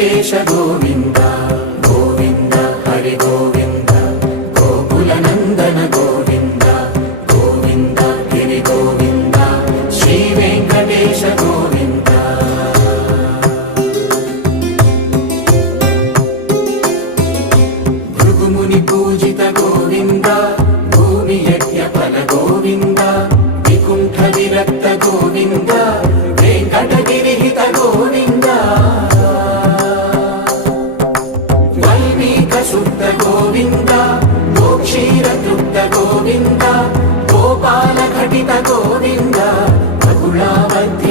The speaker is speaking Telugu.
వెంకటేశ గోవింద గోవింద హరి గోవింద గోకుల నందన గోవింద గోవింద గిరి గోవింద శ్రీ వెంకటేశ గోవింద భృగుముని పూజిత గోవింద భూమి యజ్ఞ ఫల గోవింద వికుంఠ విరక్త గోవింద వెంకటగిరిహిత గోవింద వల్మీక శుద్ధ గోవింద గోక్షీర తృప్త గోవింద గోపాల ఘటిత గోవింద బహుళావధ్య